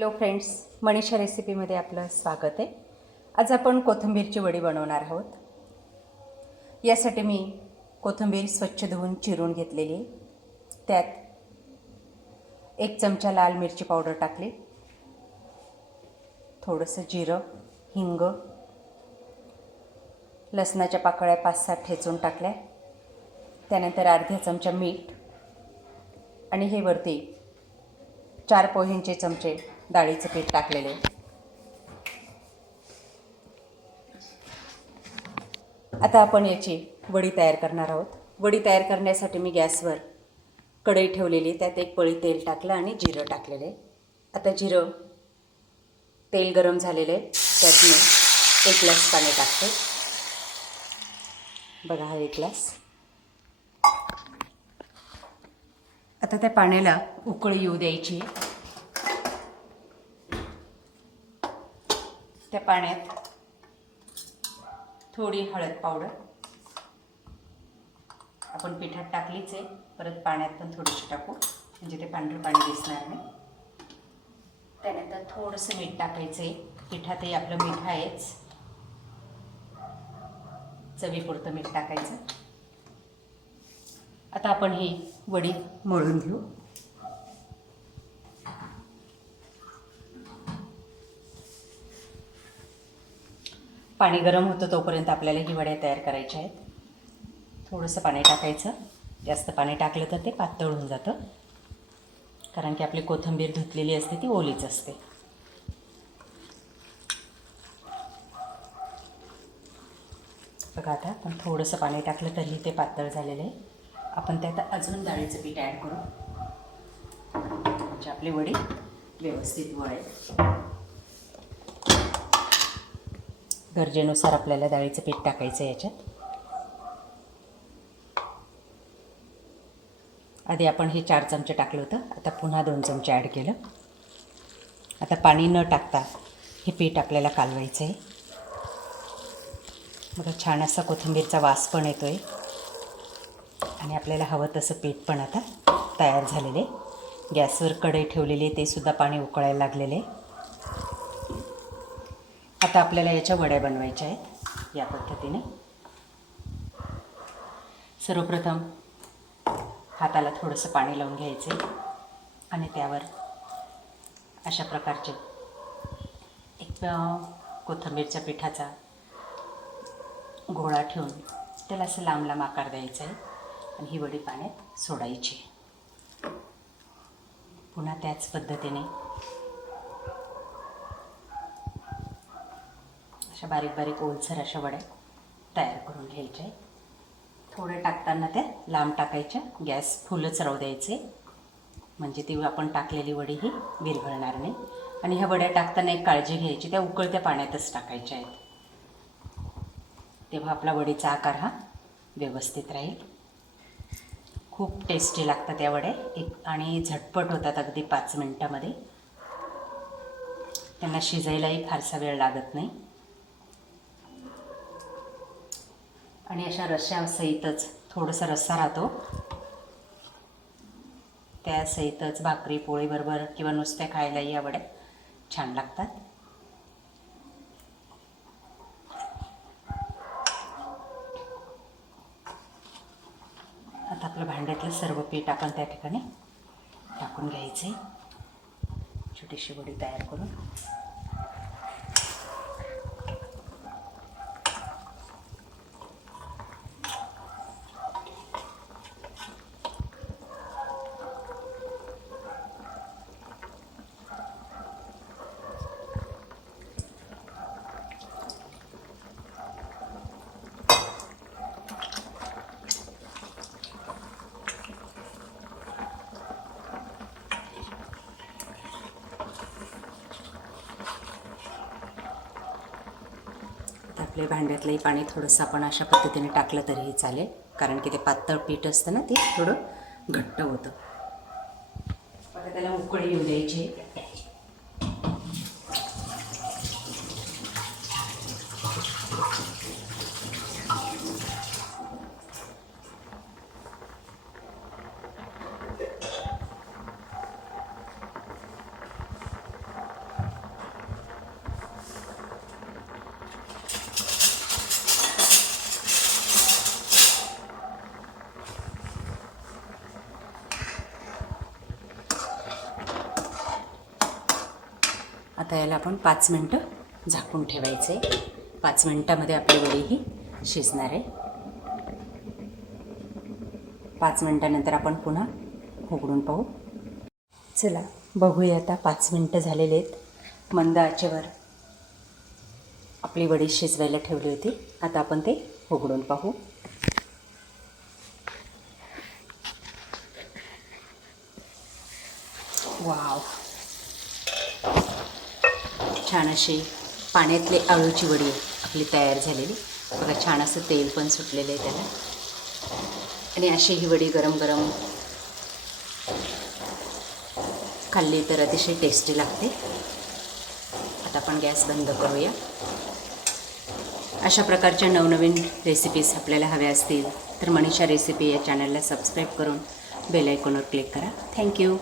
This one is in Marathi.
हॅलो फ्रेंड्स मनीषा रेसिपीमध्ये आपलं स्वागत आहे. आज आपण कोथिंबीरची वडी बनवणार आहोत. यासाठी मी कोथिंबीर स्वच्छ धुवून चिरून घेतलेली त्यात एक चमचा लाल मिरची पावडर टाकली. थोडंसं जिरं हिंग लसणाच्या पाकळ्या पाच सात ठेचून टाकल्या. त्यानंतर अर्ध्या चमचा मीठ आणि हे वरती चार पोह्यांचे चमचे डाळीचं पीठ टाकलेले. आता आपण याची वडी तयार करणार आहोत. वडी तयार करण्यासाठी मी गॅसवर कढई ठेवलेली त्यात एक पळी तेल टाकलं आणि जिरं टाकलेले. आता जिरं तेल गरम झालेले त्यात मी एक ग्लास पाणी टाकते. बघा हा एक ग्लास. आता त्या पाण्याला उकळी येऊ द्यायची. त्या पाण्यात थोडी हळद पावडर. आपण पिठात टाकलीच आहे. परत पाण्यात पण थोडीशी टाकू. म्हणजे ते पांढरं पाणी दिसणार नाही. त्यानंतर थोडंसं मीठ टाकायचं आहे. पिठातही आपलं मीठ आहेच. चवीपुरतं मीठ टाकायचं. आता आपण ही वडी मळून घेऊ. पाणी गरम होतं तोपर्यंत आपल्याला ही वड्या तयार करायच्या आहेत. थोडंसं पाणी टाकायचं. जास्त पाणी टाकलं तर ते पातळ होऊन जातं. कारण की आपली कोथिंबीर धुतलेली असते ती ओलीच असते. बघा आता आपण थोडंसं पाणी टाकलं तरी ते पातळ झालेलं आहे. आपण त्यात अजून डाळीचं पीठ ॲड करू. म्हणजे आपले वडी व्यवस्थित वळेल गरजेनुसार आपल्याला डाळीचं पीठ टाकायचं आहे याच्यात. आधी आपण हे चार चमचे टाकलं होतं. आता पुन्हा दोन चमचे ॲड केलं. आता पाणी न टाकता हे पीठ आपल्याला कालवायचं आहे. बघा छान असा कोथिंबीरचा वास पण येतो आहे आणि आपल्याला हवं तसं पीठ पण आता तयार झालेले गॅसवर कढई ठेवलेली आहे ते सुद्धा पाणी उकळायला लागलेले आहे. आता आपल्याला याच्या वड्या बनवायच्या आहेत या पद्धतीने. सर्वप्रथम हाताला थोडंसं पाणी लावून घ्यायचे आणि त्यावर अशा प्रकारचे एक कोथंबीरच्या कोथिंबीरच्या पिठाचा गोळा ठेवून त्याला असं लांब लांब आकार द्यायचा आहे आणि ही वडी पाण्यात सोडायची पुन्हा त्याच पद्धतीने अशा बारीक बारीक ओलसर अशा वड्या तयार करून घ्यायच्या आहेत. थोडे टाकताना त्या लांब टाकायच्या. गॅस फुलच राहू द्यायचे. म्हणजे ती आपण टाकलेली वडी ही विरघळणार नाही. आणि ह्या वड्या टाकताना एक काळजी घ्यायची. त्या उकळत्या पाण्यातच टाकायच्या आहेत. तेव्हा आपला वडीचा आकार हा व्यवस्थित राहील. खूप टेस्टी लागतात त्या वड्या. एक आणि झटपट होतात अगदी पाच मिनटामध्ये. त्यांना शिजायलाही फारसा वेळ लागत नाही. आणि अशा रश्यासहितच थोडंसं रस्सा राहतो. त्यासहितच भाकरी पोळीबरोबर किंवा नुसत्या खायलाही या छान लागतात. आता आपलं भांड्यातलं सर्व पीठ आपण त्या ठिकाणी टाकून घ्यायचं. आहे छोटीशी वडी तयार करून. आपल्या भांड्यातलंही पाणी थोडंसं आपण अशा पद्धतीने टाकलं तरीही चालेल. कारण की ते पातळ पीठ असतं ना ते थोडं घट्ट होतं. आता त्याला उकळी येऊ द्यायची. आता याला आपण पाच मिनटं झाकून ठेवायचे. पाच मिनटामध्ये आपली वडी ही शिजणार आहे. पाच मिनटानंतर आपण पुन्हा उघडून पाहू. चला बघूया आता पाच मिनटं झालेले आहेत. मंद आचेवर आपली वडी शिजवायला ठेवली होती. आता आपण ते उघडून पाहू. वाव. छान अशी पाण्यातले आळूची वडी आपली तयार झालेली. बघा छान असं तेल पण सुटलेलं आहे त्याला. आणि अशी ही वडी गरम गरम खाल्ली तर अतिशय टेस्टी लागते. आता आपण गॅस बंद करूया. अशा प्रकारच्या नवनवीन रेसिपीज आपल्याला हव्या असतील तर मनीषा रेसिपी या चॅनलला सबस्क्राईब करून बेल आयकॉनवर क्लिक करा. थँक्यू